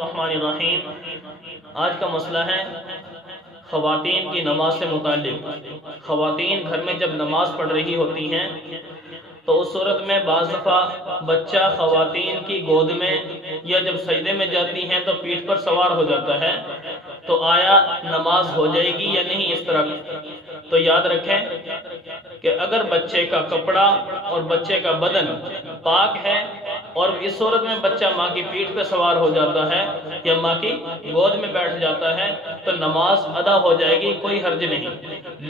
الرحمن الرحیم۔ آج کا مسئلہ ہے خواتین کی نماز سے متعلق۔ خواتین گھر میں جب نماز پڑھ رہی ہوتی ہیں تو اس صورت میں بعض دفعہ بچہ خواتین کی گود میں یا جب سجدے میں جاتی ہیں تو پیٹھ پر سوار ہو جاتا ہے، تو آیا نماز ہو جائے گی یا نہیں؟ اس طرح تو یاد رکھیں کہ اگر بچے کا کپڑا اور بچے کا بدن پاک ہے اور اس صورت میں بچہ ماں کی پیٹھ پہ سوار ہو جاتا ہے یا ماں کی گود میں بیٹھ جاتا ہے تو نماز ادا ہو جائے گی، کوئی حرج نہیں۔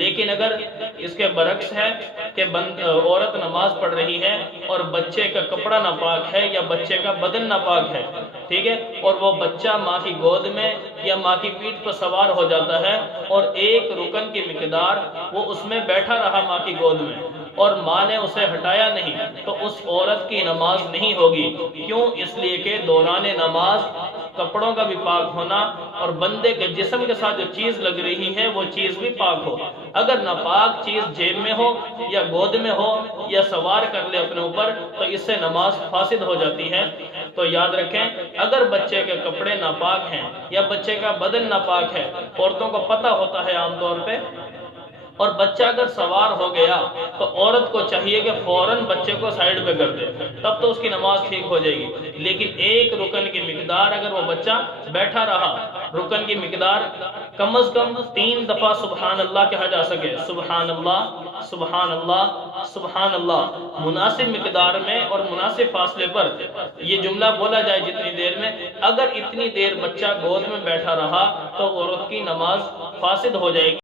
لیکن اگر اس کے برعکس ہے کہ عورت نماز پڑھ رہی ہے اور بچے کا کپڑا ناپاک ہے یا بچے کا بدن ناپاک ہے، ٹھیک ہے، اور وہ بچہ ماں کی گود میں یا ماں کی پیٹھ پر سوار ہو جاتا ہے اور ایک رکن کی مقدار وہ اس میں بیٹھا رہا ماں کی گود میں اور ماں نے اسے ہٹایا نہیں، تو اس عورت کی نماز نہیں ہوگی۔ کیوں؟ اس لیے کہ دوران نماز کپڑوں کا بھی پاک ہونا اور بندے کے جسم کے ساتھ جو چیز لگ رہی ہے وہ چیز بھی پاک ہو۔ اگر ناپاک چیز جیب میں ہو یا گود میں ہو یا سوار کر لے اپنے اوپر تو اس سے نماز فاسد ہو جاتی ہے۔ تو یاد رکھیں اگر بچے کے کپڑے ناپاک ہیں یا بچے کا بدن ناپاک ہے، عورتوں کو پتہ ہوتا ہے عام طور پہ، اور بچہ اگر سوار ہو گیا تو عورت کو چاہیے کہ فوراً بچے کو سائیڈ پہ کر دے، تب تو اس کی نماز ٹھیک ہو جائے گی۔ لیکن ایک رکن کی مقدار اگر وہ بچہ بیٹھا رہا، رکن کی مقدار کم از کم 3 دفعہ سبحان اللہ کہا جا سکے، سبحان اللہ سبحان اللہ سبحان اللہ، مناسب مقدار میں اور مناسب فاصلے پر یہ جملہ بولا جائے جتنی دیر میں، اگر اتنی دیر بچہ گود میں بیٹھا رہا تو عورت کی نماز فاسد ہو جائے گی۔